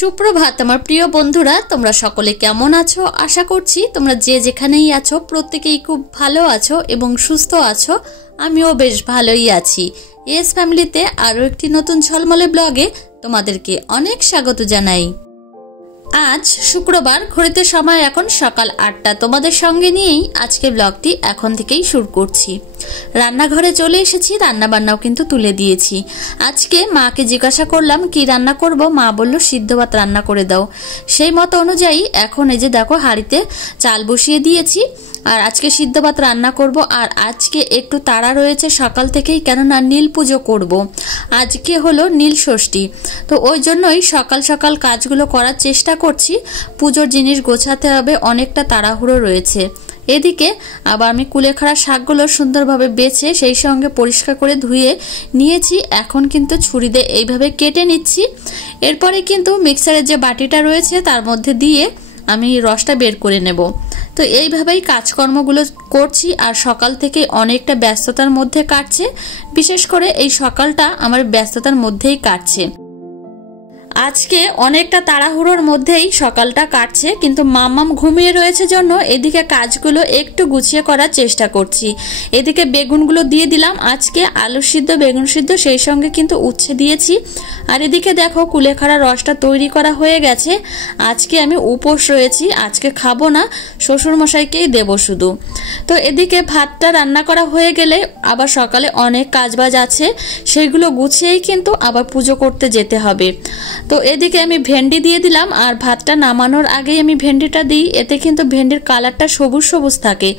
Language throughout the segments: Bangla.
সুপ্রভাত আমার প্রিয় বন্ধুরা, তোমরা সকলে কেমন আছো? আশা করছি তোমরা যে যেখানেই আছো প্রত্যেকেই খুব ভালো আছো এবং সুস্থ আছো। আমিও বেশ ভালোই আছি। এস ফ্যামিলিতে আরও একটি নতুন ঝলমলে ব্লগে তোমাদেরকে অনেক স্বাগত জানাই। আজ শুক্রবার, ঘড়িতে সময় এখন সকাল 8টা। তোমাদের সঙ্গে নিয়েই আজকে ব্লগটি এখন থেকেই শুরু করছি। রান্নাঘরে চলে এসেছি, রান্না বান্নাও কিন্তু তুলে দিয়েছি। আজকে মাকে জিজ্ঞাসা করলাম কি রান্না করব, মা বলল সিদ্ধ ভাত রান্না করে দাও। সেই মতো অনুযায়ী এখন এই যে দেখো হাঁড়িতে চাল বসিয়ে দিয়েছি আর আজকে সিদ্ধ ভাত রান্না করব। আর আজকে একটু তাড়া রয়েছে সকাল থেকেই, কেননা নীল পুজো করব। আজকে হলো নীল ষষ্ঠী, তো ওই জন্যই সকাল সকাল কাজগুলো করার চেষ্টা করছি। পুজোর জিনিস গোছাতে হবে, অনেকটা তাড়াহুড়ো রয়েছে। এদিকে আবার আমি কুলেখাড়া শাকগুলো সুন্দরভাবে বেছে সেই সঙ্গে পরিষ্কার করে ধুয়ে নিয়েছি। এখন কিন্তু ছুরি দিয়ে এইভাবে কেটে নিচ্ছি। এরপরে কিন্তু মিক্সারের যে বাটিটা রয়েছে তার মধ্যে দিয়ে আমি রসটা বের করে নেব। তো এইভাবেই কাজকর্মগুলো করছি আর সকাল থেকে অনেকটা ব্যস্ততার মধ্যে কাটছে। বিশেষ করে এই সকালটা আমার ব্যস্ততার মধ্যেই কাটছে। আজকে অনেকটা তাড়াহুড়োর মধ্যেই সকালটা কাটছে, কিন্তু মাম্মাম ঘুমিয়ে রয়েছে জন্য এদিকে কাজগুলো একটু গুছিয়ে করার চেষ্টা করছি। এদিকে বেগুনগুলো দিয়ে দিলাম, আজকে আলু সিদ্ধ বেগুন সিদ্ধ, সেই সঙ্গে কিন্তু উচ্ছে দিয়েছি। আর এদিকে দেখো কুলেখাড়া রসটা তৈরি করা হয়ে গেছে। আজকে আমি উপোস রয়েছি, আজকে খাবো না, শ্বশুরমশাইকেই দেবো শুধু। তো এদিকে ভাতটা রান্না করা হয়ে গেলে আবার সকালে অনেক কাজবাজ আছে, সেইগুলো গুছিয়েই কিন্তু আবার পুজো করতে যেতে হবে। তো এদিকে আমি ভেন্ডি দিয়ে দিলাম আর ভাতটা নামানোর আগেই আমি ভেন্ডিটা দিই, এতে কিন্তু ভেন্ডির কালারটা সবুজ সবুজ থাকে।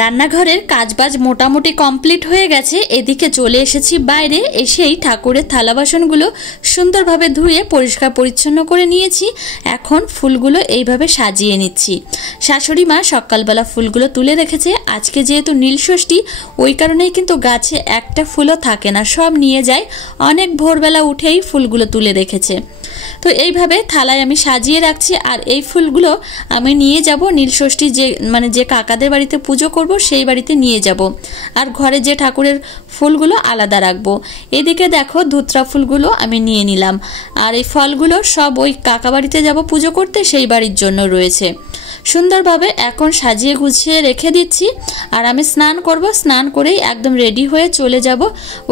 রান্নাঘরের কাজবাজ মোটামুটি কমপ্লিট হয়ে গেছে। এদিকে চলে এসেছি বাইরে, এসেই ঠাকুরের থালা বাসনগুলো সুন্দরভাবে ধুয়ে পরিষ্কার পরিচ্ছন্ন করে নিয়েছি। এখন ফুলগুলো এইভাবে সাজিয়ে নিচ্ছি। শাশুড়ি মা সকালবেলা ফুলগুলো তুলে রেখেছে। আজকে যেহেতু নীলষষ্ঠী, ওই কারণেই কিন্তু গাছে একটা ফুলও থাকে না, সব নিয়ে যায়। অনেক ভোরবেলা উঠেই ফুলগুলো তুলে রেখেছে। তো এইভাবে থালায় আমি সাজিয়ে রাখছি। আর এই ফুলগুলো আমি নিয়ে যাব নীলষষ্ঠী যে কাকাদের বাড়িতে পুজো করব সেই বাড়িতে নিয়ে যাব। আর ঘরে যে ঠাকুরের ফুলগুলো আলাদা রাখবো। এদিকে দেখো ধুতরা ফুলগুলো আমি নিয়ে নিলাম। আর এই ফলগুলো সব ওই কাকা বাড়িতে যাব পুজো করতে, সেই বাড়ির জন্য রয়েছে। সুন্দরভাবে এখন সাজিয়ে গুছিয়ে রেখে দিচ্ছি। আর আমি স্নান করব, স্নান করেই একদম রেডি হয়ে চলে যাব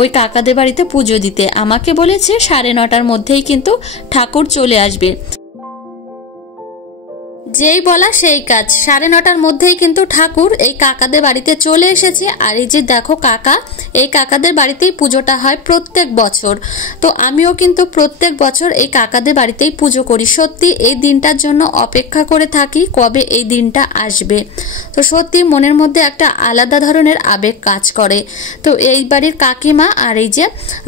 ওই কাকাদের বাড়িতে পুজো দিতে। আমাকে বলেছে 9:30টার মধ্যেই কিন্তু ঠাকুর চলে আসবে। যেই বলা সেই কাজ, 9:30টার মধ্যেই কিন্তু ঠাকুর এই কাকাদের বাড়িতে চলে এসেছে। আর এই যে দেখো কাকা, এই কাকাদের বাড়িতেই পুজোটা হয় প্রত্যেক বছর। তো আমিও কিন্তু প্রত্যেক বছর এই কাকাদের বাড়িতেই পুজো করি। সত্যি এই দিনটার জন্য অপেক্ষা করে থাকি কবে এই দিনটা আসবে। তো সত্যি মনের মধ্যে একটা আলাদা ধরনের আবেগ কাজ করে। তো এই বাড়ির কাকিমা আর এই যে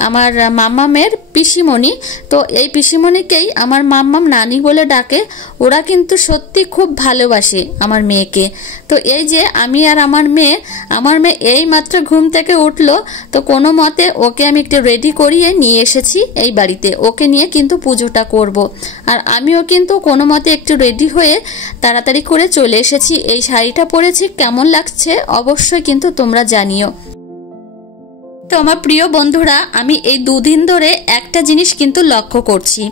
আমার মাম্মামের পিসিমণি, তো এই পিসিমণিকেই আমার মাম্মাম নানি বলে ডাকে। ওরা কিন্তু সত্যি খুব ভালোবাসে আমার মেয়েকে। তো এই যে আমি আর আমার মেয়ে এই মাত্র ঘুম থেকে উঠলো, তো কোনো মতে ওকে আমি একটু রেডি করিয়ে নিয়ে এসেছি এই বাড়িতে। ওকে নিয়ে কিন্তু পুজোটা করব। আর আমিও কিন্তু কোনো মতে একটু রেডি হয়ে তাড়াতাড়ি করে চলে এসেছি। এই শাড়িটা পরেছি, কেমন লাগছে অবশ্যই কিন্তু তোমরা জানিও। তো আমার প্রিয় বন্ধুরা, আমি এই 2 দিন ধরে একটা জিনিস কিন্তু লক্ষ্য করছি।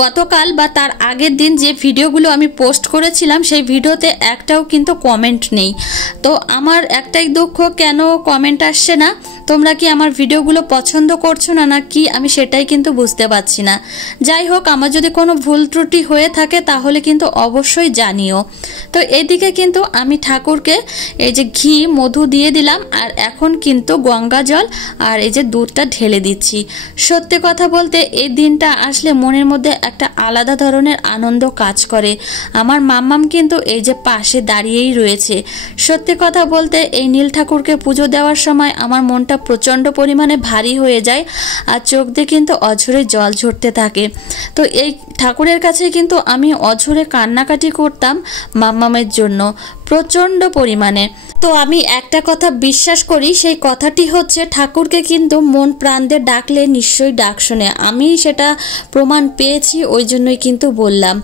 গতকাল বা তার আগের দিন যে ভিডিওগুলো আমি পোস্ট করেছিলাম সেই ভিডিওতে একটাও কিন্তু কমেন্ট নেই। তো আমার একটাই দুঃখ, কেন কমেন্ট আসছে না? তোমরা কি আমার ভিডিওগুলো পছন্দ করছো না নাকি আমি সেটাই কিন্তু বুঝতে পারছি না। যাই হোক, আমার যদি কোনো ভুল ত্রুটি হয়ে থাকে তাহলে কিন্তু অবশ্যই জানিও। তো এদিকে কিন্তু আমি ঠাকুরকে এই যে ঘি মধু দিয়ে দিলাম আর এখন কিন্তু গঙ্গা জল আর এই যে দুধটা ঢেলে দিচ্ছি। সত্যি কথা বলতে এই দিনটা আসলে মনের মধ্যে একটা আলাদা ধরনের আনন্দ কাজ করে। আমার মাম্মাম কিন্তু এই যে পাশে দাঁড়িয়েই রয়েছে। সত্যি কথা বলতে এই নীল ঠাকুরকে পুজো দেওয়ার সময় আমার মনটা প্রচণ্ড পরিমাণে ভারী হয়ে যায় আর চোখ দিয়ে কিন্তু অঝরে জল ঝরতে থাকে। তো এই ঠাকুরের কাছে কিন্তু আমি অঝরে কান্নাকাটি করতাম মাম্মামের জন্য প্রচণ্ড পরিমাণে। তো আমি একটা কথা বিশ্বাস করি, সেই কথাটি হচ্ছে ঠাকুর ঠাকুরকে কিন্তু মন প্রাণ দিয়ে ডাকলে নিশ্চয়ই ডাক শোনে। আমি সেটা প্রমাণ পেয়েছি, ওই জন্যই কিন্তু বললাম।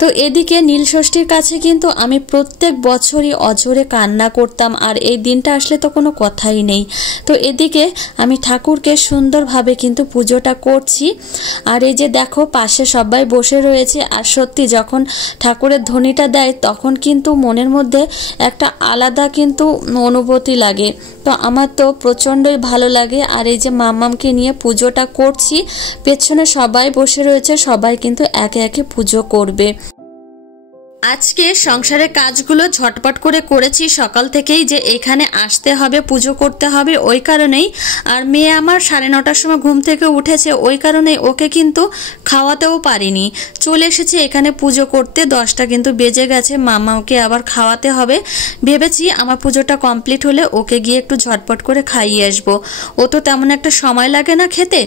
তো এদিকে নীলষষ্ঠীর কাছে কিন্তু আমি প্রত্যেক বছরই অঝরে কান্না করতাম, আর এই দিনটা আসলে তো কোনো কথাই নেই। তো এদিকে আমি ঠাকুরকে সুন্দরভাবে কিন্তু পুজোটা করছি। আর এই যে দেখো পাশে সবাই বসে রয়েছে, আর সত্যি যখন ঠাকুরের ধ্বনিটা দেয় তখন কিন্তু মনের মধ্যে একটা আলাদা কিন্তু অনুভূতি লাগে। তো আমার তো প্রচণ্ডই ভালো লাগে। আর এই যে মাম্মামকে নিয়ে পুজোটা করছি, পেছনে সবাই বসে রয়েছে, সবাই কিন্তু একে একে পুজো করবে। আজকে সংসারের কাজগুলো ঝটপট করে করেছি সকাল থেকেই, যে এখানে আসতে হবে, পুজো করতে হবে, ওই কারণেই। আর মেয়ে আমার 9:30টার সময় ঘুম থেকে উঠেছে, ওই কারণে ওকে কিন্তু খাওয়াতেও পারিনি। চলে এসেছি এখানে পুজো করতে, 10টা কিন্তু বেজে গেছে। মামাকে আবার খাওয়াতে হবে। ভেবেছি আমার পুজোটা কমপ্লিট হলে ওকে গিয়ে একটু ঝটপট করে খাইয়ে আসবো, ও তো তেমন একটা সময় লাগে না খেতে।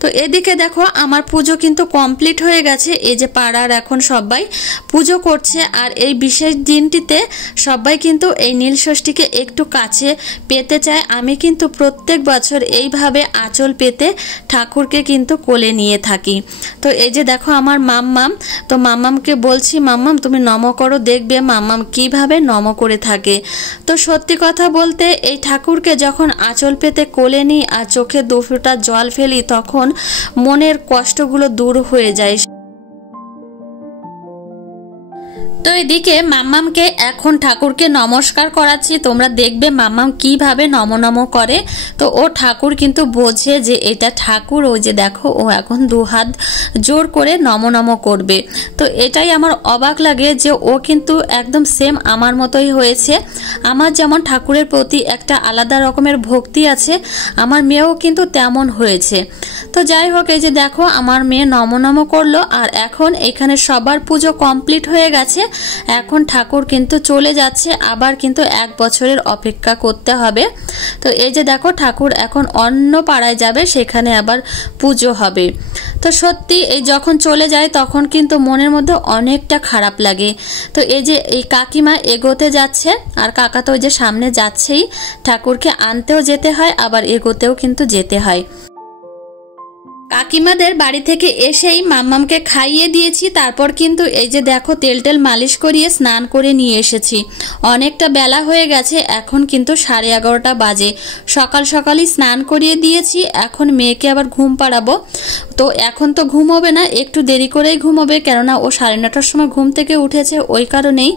তো এদিকে দেখো আমার পুজো কিন্তু কমপ্লিট হয়ে গেছে। এই যে পাড়ার এখন সবাই পুজো করছে। আর এই বিশেষ দিনটিতে সবাই কিন্তু এই নীলষষ্ঠীকে একটু কাছে পেতে চায়। আমি কিন্তু প্রত্যেক বছর এইভাবে আঁচল পেতে ঠাকুরকে কিন্তু কোলে নিয়ে থাকি। তো এই যে দেখো আমার মাম্মাম, তো মাম্মামকে বলছি মাম্মাম তুমি নম করো, দেখবে মাম্মাম কিভাবে নম করে থাকে। তো সত্যি কথা বলতে এই ঠাকুরকে যখন আঁচল পেতে কোলে নিই আর চোখে 2 ফোঁটা জল ফেলি, তখন মনের কষ্টগুলো দূর হয়ে যায়। তো এদিকে মাম্মামকে এখন ঠাকুরকে নমস্কার করাচ্ছি। তোমরা দেখবে মাম্মাম কিভাবে নম নম করে। তো ও ঠাকুর কিন্তু বোঝে যে এটা ঠাকুর। ওই যে দেখো ও এখন 2 হাত জোর করে নম নম করবে। তো এটাই আমার অবাক লাগে যে ও কিন্তু একদম সেম আমার মতোই হয়েছে। আমার যেমন ঠাকুরের প্রতি একটা আলাদা রকমের ভক্তি আছে, আমার মেয়েও কিন্তু তেমন হয়েছে। তো যাই হোক, এই যে দেখো আমার মেয়ে নম নম করলো। আর এখন এখানে সবার পুজো কমপ্লিট হয়ে গেছে। এখন ঠাকুর কিন্তু চলে যাচ্ছে, আবার কিন্তু 1 বছরের অপেক্ষা করতে হবে। তো এই যে দেখো ঠাকুর এখন অন্য পাড়ায় যাবে, সেখানে আবার পুজো হবে। তো সত্যি এই যখন চলে যায় তখন কিন্তু মনের মধ্যে অনেকটা খারাপ লাগে। তো এই যে এই কাকিমা এগোতে যাচ্ছে, আর কাকা তো ওই যে সামনে যাচ্ছেই। ঠাকুরকে আনতেও যেতে হয়, আবার এগোতেও কিন্তু যেতে হয়। কাকিমাদের বাড়ি থেকে এসেই মাম্মামকে খাইয়ে দিয়েছি। তারপর কিন্তু এই যে দেখো তেল মালিশ করিয়ে স্নান করে নিয়ে এসেছি। অনেকটা বেলা হয়ে গেছে, এখন কিন্তু 11:30 বাজে। সকাল সকালই স্নান করিয়ে দিয়েছি। এখন মেয়েকে আবার ঘুম পাড়াবো। তো এখন তো ঘুমোবে না, একটু দেরি করেই ঘুমোবে, কেননা ও 9:30টার সময় ঘুম থেকে উঠেছে, ওই কারণেই।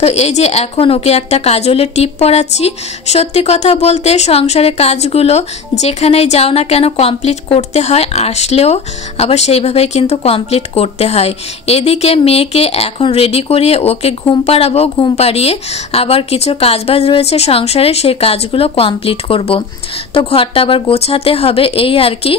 তো এই যে এখন ওকে একটা কাজলের টিপ পরাচ্ছি। সত্যি কথা বলতে সংসারের কাজগুলো যেখানেই যাও না কেন কমপ্লিট করতে হয়, আসলেও আবার সেইভাবে কিন্তু কমপ্লিট করতে হয়। এদিকে মেয়েকে এখন রেডি করিয়ে ওকে ঘুম পাড়াবো। ঘুম পাড়িয়ে আবার কিছু কাজবাজ রয়েছে সংসারে, সেই কাজগুলো কমপ্লিট করব। তো ঘরটা আবার গোছাতে হবে, এই আর কি।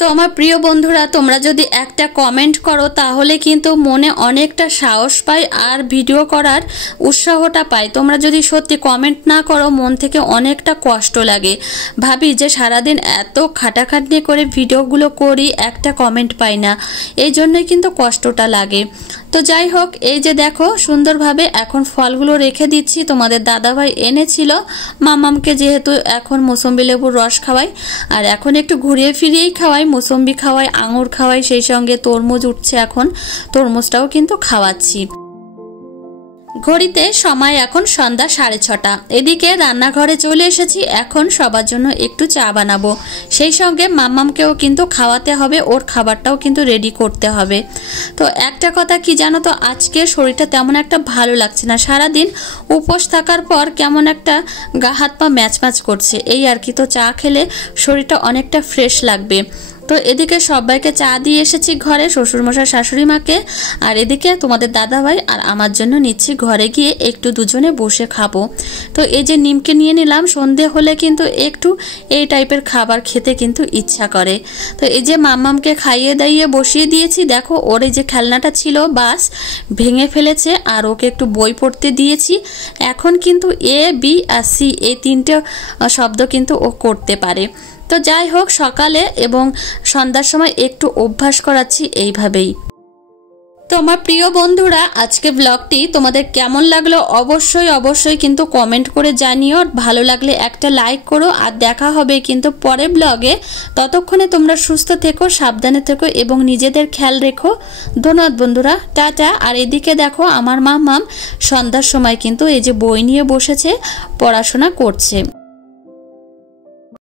তো আমার প্রিয় বন্ধুরা, তোমরা যদি একটা কমেন্ট করো তাহলে কিন্তু মনে অনেকটা সাহস পাই আর ভিডিও করার উৎসাহটা পাই। তোমরা যদি সত্যি কমেন্ট না করো মন থেকে অনেকটা কষ্ট লাগে। ভাবি যে সারাদিন এত খাটাখাটনি করে ভিডিওগুলো করি, একটা কমেন্ট পাই না, এই জন্যই কিন্তু কষ্টটা লাগে। তো যাই হোক, এই যে দেখো সুন্দরভাবে এখন ফলগুলো রেখে দিচ্ছি। তোমাদের দাদাভাই এনেছিল মামামকে, যেহেতু এখন মৌসুম্বি লেবুর রস খাওয়াই, আর এখন একটু ঘুরিয়ে ফিরিয়েই খাওয়াই, মৌসুম্বি খাওয়াই, আঙুর খাওয়াই, সেই সঙ্গে তরমুজ উঠছে, এখন তরমুজটাও কিন্তু খাওয়াচ্ছি। ঘড়িতে সময় এখন সন্ধ্যা 6:30। এদিকে রান্নাঘরে চলে এসেছি। এখন সবার জন্য একটু চা বানাবো, সেই সঙ্গে মাম্মামকেও কিন্তু খাওয়াতে হবে, ওর খাবারটাও কিন্তু রেডি করতে হবে। তো একটা কথা কি জানো তো, আজকে শরীরটা তেমন একটা ভালো লাগছে না। সারাদিন উপোস থাকার পর কেমন একটা গা হাত পা ম্যাচ ম্যাচ করছে, এই আর কি। তো চা খেলে শরীরটা অনেকটা ফ্রেশ লাগবে। তো এদিকে সবাইকে চা দিয়ে এসেছি ঘরে, শ্বশুরমশাই শাশুড়ি মাকে, আর এদিকে তোমাদের দাদাভাই আর আমার জন্য নিচ্ছি। ঘরে গিয়ে একটু দুজনে বসে খাবো। তো এই যে নিমকে নিয়ে নিলাম, সন্ধে হলে কিন্তু একটু এই টাইপের খাবার খেতে কিন্তু ইচ্ছা করে। তো এই যে মাম্মামকে খাইয়ে দাইয়ে বসিয়ে দিয়েছি। দেখো ওর এই যে খেলনাটা ছিল বাস ভেঙে ফেলেছে, আর ওকে একটু বই পড়তে দিয়েছি। এখন কিন্তু এ বি আর সি এই 3টে শব্দ কিন্তু ও করতে পারে। তো যাই হোক, সকালে এবং সন্ধ্যার সময় একটু অভ্যাস করাচ্ছি এইভাবেই। তো আমার প্রিয় বন্ধুরা, আজকে ব্লগটি তোমাদের কেমন লাগলো অবশ্যই কিন্তু কমেন্ট করে জানিও। ভালো লাগলে একটা লাইক করো। আর দেখা হবে কিন্তু পরের ব্লগে। ততক্ষণে তোমরা সুস্থ থেকো, সাবধানে থেকো এবং নিজেদের খেয়াল রেখো। ধন্যবাদ বন্ধুরা, টাটা। আর এদিকে দেখো আমার মাম্মাম সন্ধ্যার সময় কিন্তু এই যে বই নিয়ে বসেছে, পড়াশোনা করছে।